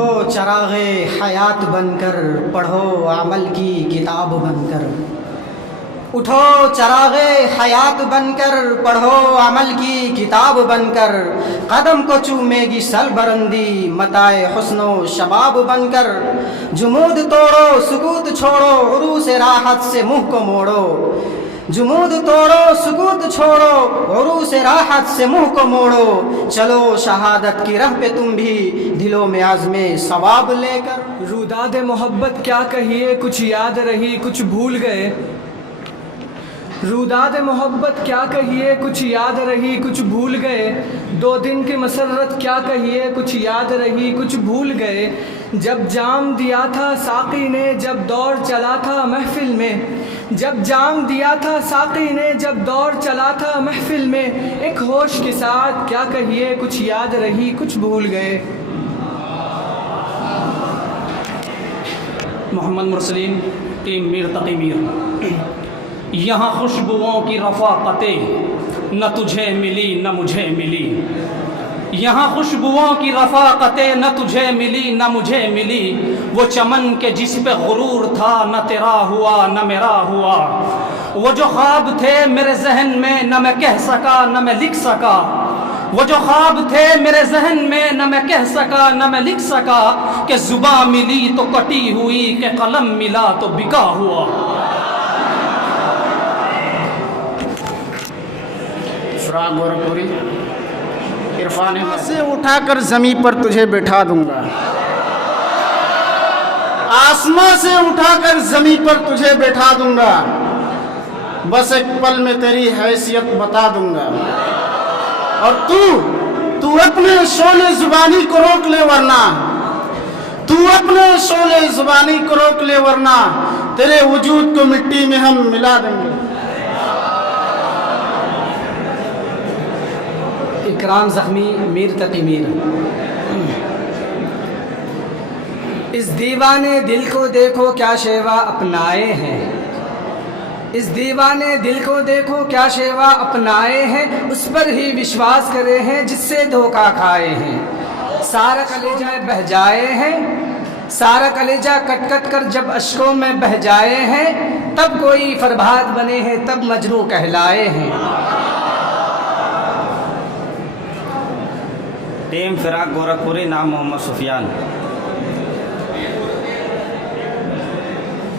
उठो चरागे हयात बनकर, पढ़ो अमल की किताब बनकर। उठो चरागे हयात बनकर, पढ़ो अमल की किताब बनकर। कदम को चूमेगी सलबरंदी, मताए हुस्नो शबाब बनकर। जुमूद तोड़ो सुकूत छोड़ो, उरूस राहत से मुँह को मोड़ो। जुमूद तोड़ो सुकूत छोड़ो, उरूस राहत से मुँह को मोड़ो। चलो शहादत की राह पे तुम भी, दिलों में आज़मे सवाब लेकर। रुदाद मोहब्बत क्या कहिए, कुछ याद रही कुछ भूल गए। रुदाद मोहब्बत क्या कहिए, कुछ याद रही कुछ भूल गए। 2 दिन की मसरत क्या कहिए, कुछ याद रही कुछ भूल गए। जब जाम दिया था साक़ी ने, जब दौर चला था महफिल में। जब जाम दिया था साक़ी ने, जब दौर चला था महफिल में। एक होश के साथ क्या कहिए, कुछ याद रही कुछ भूल गए। मोहम्मद मुरसलीन, टीम मीर तकी मीर। यहाँ खुशबुओं की रफ़ाक़तें न तुझे मिली न मुझे मिली। यहाँ खुशबुओं की रफ़ाक़तें न तुझे मिली न मुझे मिली। वो चमन के जिस पे गुरूर था, न तेरा हुआ न मेरा हुआ। वो जो ख्वाब थे मेरे जहन में, न मैं कह सका न मैं लिख सका। वो जो ख्वाब थे मेरे जहन में, न मैं कह सका न मैं लिख सका। कि ज़ुबां मिली तो कटी हुई, कि कलम मिला तो बिका हुआ। फ़राक़ गोरखपुरी। इरफान से उठाकर ज़मीं पर तुझे बिठा दूंगा, आसमां से उठाकर ज़मीं पर तुझे बैठा दूंगा। बस एक पल में तेरी हैसियत बता दूंगा। और तू अपने शोले ज़ुबानी को रोक ले, वरना तू अपने शोले ज़ुबानी को रोक ले, वरना तेरे वजूद को मिट्टी में हम मिला देंगे। इकराम ज़ख्मी, मीर तकी मीर। इस दीवाने दिल को देखो क्या शेवा अपनाए हैं। इस दीवाने दिल को देखो क्या शेवा अपनाए हैं। उस पर ही विश्वास करे हैं जिससे धोखा खाए हैं। सारा कलेजा बह जाए हैं, सारा कलेजा कट कट कर जब अश्कों में बह जाए हैं। तब कोई फरहाद बने हैं, तब मजनू कहलाए हैं। टीम फ़राक़ गोरखपुरी, नाम मोहम्मद सुफियान।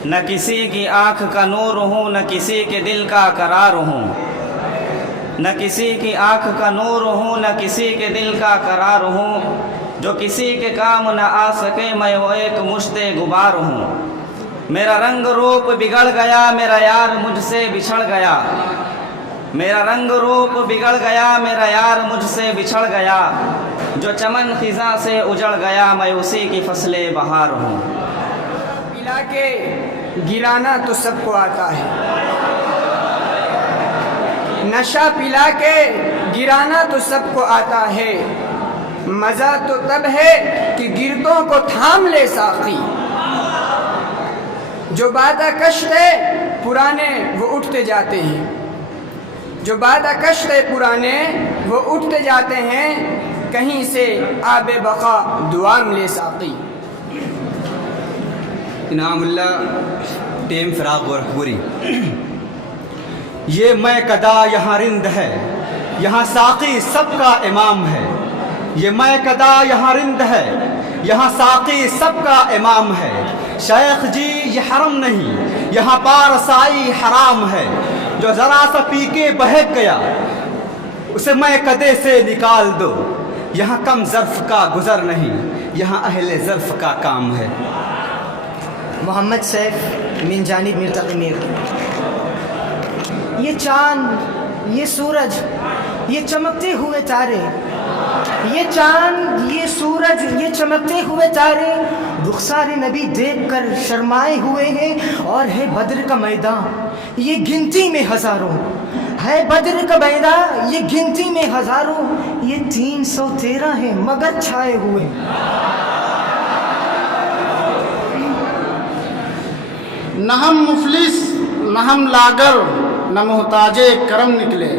न किसी की आँख का नूर हूँ, न किसी के दिल का करार हूँ। न किसी की आँख का नूर हूँ, न किसी के दिल का करार हूँ। जो किसी के काम न आ सके, मैं वो एक मुश्ते गुबार हूँ। मेरा रंग रूप बिगड़ गया, मेरा यार मुझसे बिछड़ गया। मेरा रंग रूप बिगड़ गया, मेरा यार मुझसे बिछड़ गया। जो चमन खिज़ां से उजड़ गया, मैं उसी की फसले बहार हूँ। पिला के गिराना तो सबको आता है, नशा पिला के गिराना तो सबको आता है। मज़ा तो तब है कि गिरतों को थाम ले साक़ी। जो बादा कश्त है पुराने वो उठते जाते हैं। जो बादा कश्त है पुराने वो उठते जाते हैं। कहीं से आबे बका दुआ मिले साक़ी। इनामुल्लाह, टीम फ़राक़ गोरखपुरी। ये मैं कदा यहाँ रिंद है, यहाँ साक़ी सबका इमाम है। ये मैं कदा यहाँ रिंद है, यहाँ साक़ी सबका इमाम है। शेख जी ये हरम नहीं, यहाँ पारसाई हराम है। जो ज़रा सा पी के बहक गया, उसे मैं कदे से निकाल दो। यहाँ कम ज़र्फ़ का गुज़र नहीं, यहाँ अहले ज़र्फ़ का काम है। मोहम्मद सैफ, मिन जानिब मीर तकी मीर। ये चाँद, ये सूरज, ये चमकते हुए तारे, ये चाँद, ये सूरज, ये चमकते हुए तारे रुखसारे नबी देखकर शर्माए हुए हैं। और है बद्र का मैदान, ये गिनती में हज़ारों है। बद्र का मैदान, ये गिनती में हज़ारों। ये 313 है मगर छाए हुए। न हम मुफलिस न हम लागर, न मोहताजे करम निकले।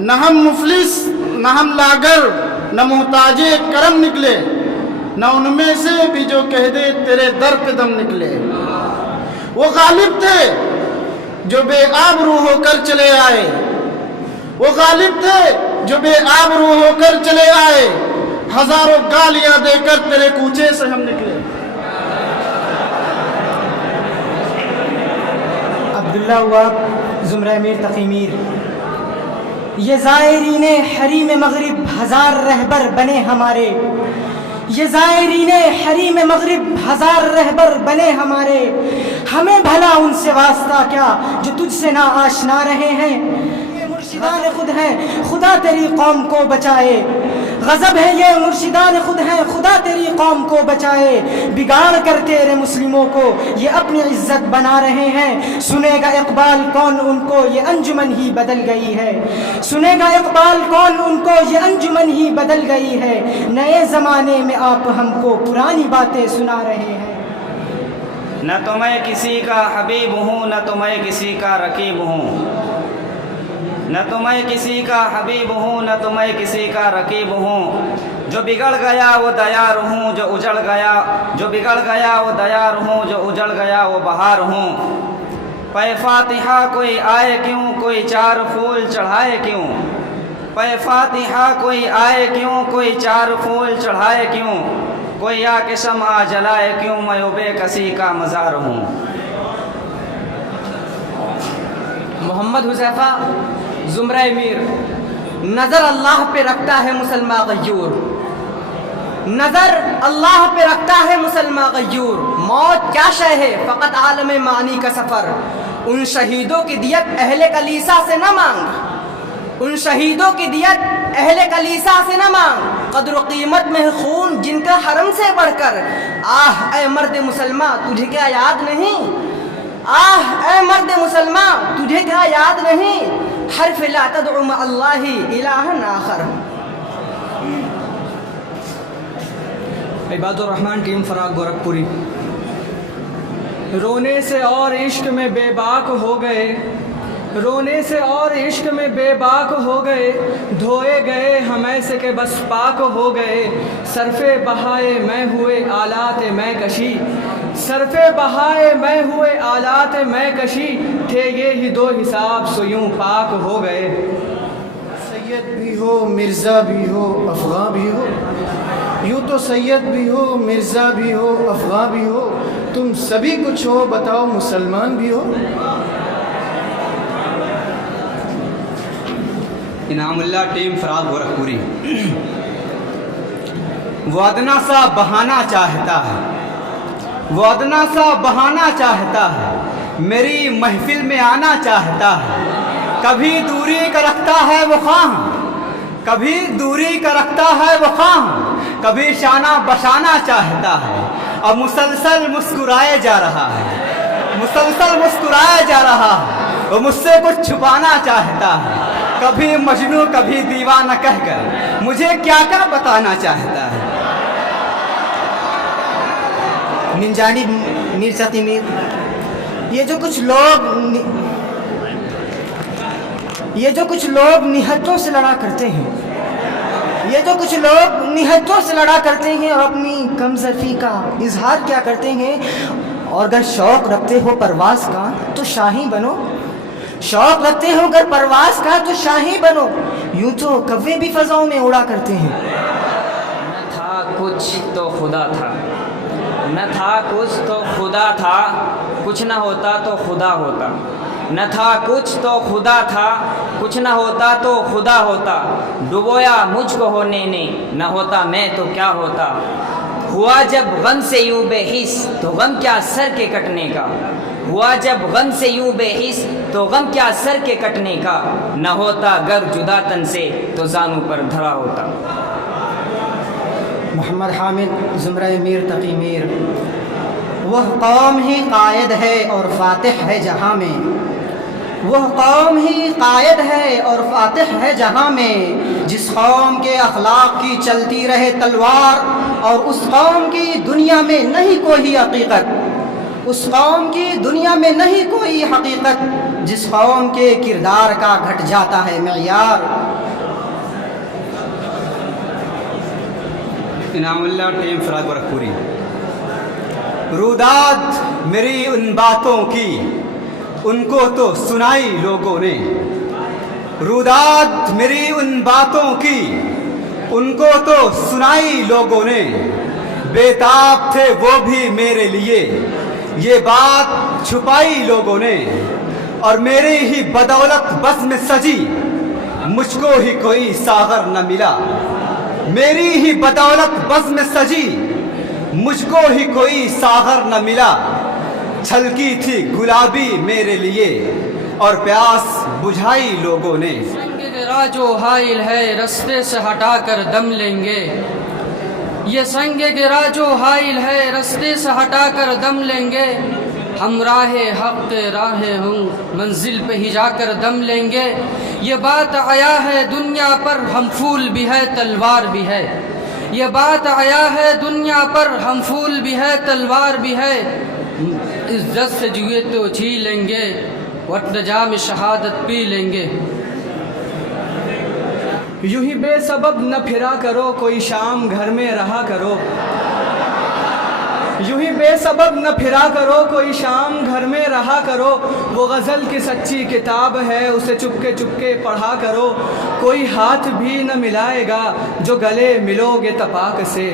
न हम मुफलिस न हम लागर, न मोहताजे करम निकले। न उनमें से भी जो कह दे तेरे दर पे दम निकले। वो गालिब थे जो बेआबरू होकर चले आए, वो गालिब थे जो बेआबरू होकर चले आए, हजारों गालियां देकर तेरे कूचे से हम निकले। अब्दुल्ला वहाब ज़ुमरा मीर तकी मीर। ये ज़ायरीन हरीम मग़रिब हज़ार रहबर बने हमारे, ये ज़ायरीन हरीम मग़रिब हज़ार रहबर बने हमारे। हमें भला उनसे वास्ता क्या जो तुझसे ना आशना रहे हैं। ये मुर्शिदान खुद हैं, खुदा तेरी कौम को बचाए। गज़ब है ये मुर्शिदान खुद हैं, खुदा तेरी कौम को बचाए। बिगाड़ कर तेरे मुस्लिमों को ये अपनी इज्जत बना रहे हैं। सुनेगा इकबाल कौन उनको, ये अंजुमन ही बदल गई है। सुनेगा इकबाल कौन उनको, ये अंजुमन ही बदल गई है। नए ज़माने में आप हमको पुरानी बातें सुना रहे हैं। न तो मैं किसी का हबीब हूँ, न तो मैं किसी का रकीब हूँ, न तो मैं किसी का हबीब हूँ, न तो मैं किसी का रकीब हूँ। जो बिगड़ गया वो दयार हूँ, जो उजड़ गया, जो बिगड़ गया वो दयार हूँ, जो उजड़ गया वो बहार हूँ। पै फातिहा कोई आए क्यों, कोई चार फूल चढ़ाए क्यों। पै फातिहा कोई आए क्यों, कोई चार फूल चढ़ाए क्यों। कोई आके शम्आ जलाए क्यों, मैं बेकसी का मज़ार हूँ। मोहम्मद हुज़ैफ़ा ज़ुमरा मीर। नज़र अल्लाह पे रखता है मुसलमान गयूर, नज़र अल्लाह पे रखता है मुसलमान गयूर। मौत क्या शय है फ़कत आलम मानी का सफ़र। उन शहीदों की दियत अहले कलीसा से न मांग, उन शहीदों की दियत अहले कलीसा से न मांग। कद्र कीमत में है खून जिनका हरम से बढ़कर। आह ए मर्द मुसलमान तुझे क्या याद नहीं, आह ए मर्द मुसलमान तुझे क्या याद नहीं। हर्फ ला तदउ मा अल्लाहि इलाहन आखर। इबादुर रहमान टीम फराग गोरखपुरी। रोने से और इश्क में बेबाक हो गए, रोने से और इश्क में बेबाक हो गए। धोए गए हम ऐसे के बस पाक हो गए। सरफ़े बहाए मैं हुए आलात मैं कशी, सरफ़े बहाए मैं हुए आलात मैं कशी। थे ये ही दो हिसाब सो यूं पाक हो गए। सैयद भी हो मिर्ज़ा भी हो अफ़गां भी हो, यूँ तो सैयद भी हो मिर्ज़ा भी हो अफ़गां भी हो। तुम सभी कुछ हो बताओ मुसलमान भी हो। इनामुल्लाह टीम फराग गोरखपुरी। वो अदना सा बहाना चाहता है, वो अदना सा बहाना चाहता है, मेरी महफिल में आना चाहता है। कभी दूरी का रखता है वो ख़्वाह, कभी दूरी का रखता है वो ख़्वाह, कभी शाना बशाना चाहता है। अब मुसलसल मुस्कुराए जा रहा है, मुसलसल मुस्कुराए जा रहा है। वो मुझसे कुछ छुपाना चाहता है, कभी मजनू कभी दीवाना कहकर मुझे क्या क्या बताना चाहता है। मिंजानी मीर तकी मीर। ये जो कुछ लोग निहत्तों से लड़ा करते हैं, ये जो कुछ लोग निहत्तों से लड़ा करते हैं और अपनी कमज़र्फ़ी का इजहार क्या करते हैं। और अगर शौक़ रखते हो परवाज़ का तो शाही बनो, शौक़ रखते हो अगर परवाज़ का तो शाही बनो। यूँ तो कव्वे भी फ़ज़ाओं में उड़ा करते हैं। न था कुछ तो खुदा था, न था कुछ तो खुदा था, कुछ न होता तो खुदा होता। न था कुछ तो खुदा था, कुछ न होता तो खुदा होता। डुबोया मुझको होने ने, न होता मैं तो क्या होता। हुआ जब गम से यूं बेहिस तो गम क्या सर के कटने का। हुआ जब गम से यूं बेहिस तो गम क्या सर के कटने का। न होता गर जुदा तन से तो जानू पर धरा होता। मोहम्मद हामिद ज़ुमरा मीर तकी मीर। वह कौम ही कायद है और फातिह है जहाँ में, वह कौम ही कायद है और फातिह है जहाँ में। जिस कौम के अखलाक की चलती रहे तलवार और उस कौम की दुनिया में नहीं कोई हकीकत, उस कौम की दुनिया में नहीं कोई हकीकत। जिस कौम के किरदार का घट जाता है मेयार। इनामुल्लाह टेम फराग बरकपुरी। रुदाद मेरी उन बातों की उनको तो सुनाई लोगों ने, रुदाद मेरी उन बातों की उनको तो सुनाई लोगों ने, बेताब थे वो भी मेरे लिए ये बात छुपाई लोगों ने, और मेरी ही बदौलत बस में सजी मुझको ही कोई सागर न मिला, मेरी ही बदौलत बस में सजी मुझको ही कोई सागर न मिला, छलकी थी गुलाबी मेरे लिए और प्यास बुझाई लोगों ने। संग गिरा जो हाइल है रास्ते से हटा कर दम लेंगे, ये संग गिरा जो हाइल है रास्ते से हटा कर दम लेंगे, हम राहे हक के राहे हूँ मंजिल पे ही जाकर दम लेंगे, ये बात आया है दुनिया पर हम फूल भी है तलवार भी है, ये बात आया है दुनिया पर हम फूल भी है तलवार भी है, इज्जत से जुए तो जी लेंगे वक्त जाम शहादत पी लेंगे। यूं ही बेसबब न फिरा करो कोई शाम घर में रहा करो, यूं ही बेसबब न फिरा करो कोई शाम घर में रहा करो, वो गज़ल की सच्ची किताब है उसे चुपके चुपके पढ़ा करो, कोई हाथ भी न मिलाएगा जो गले मिलोगे तपाक से,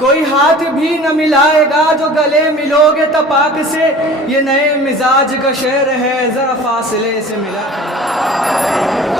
कोई हाथ भी न मिलाएगा जो गले मिलोगे तपाक से, ये नए मिजाज का शेर है ज़रा फासले से मिला करो।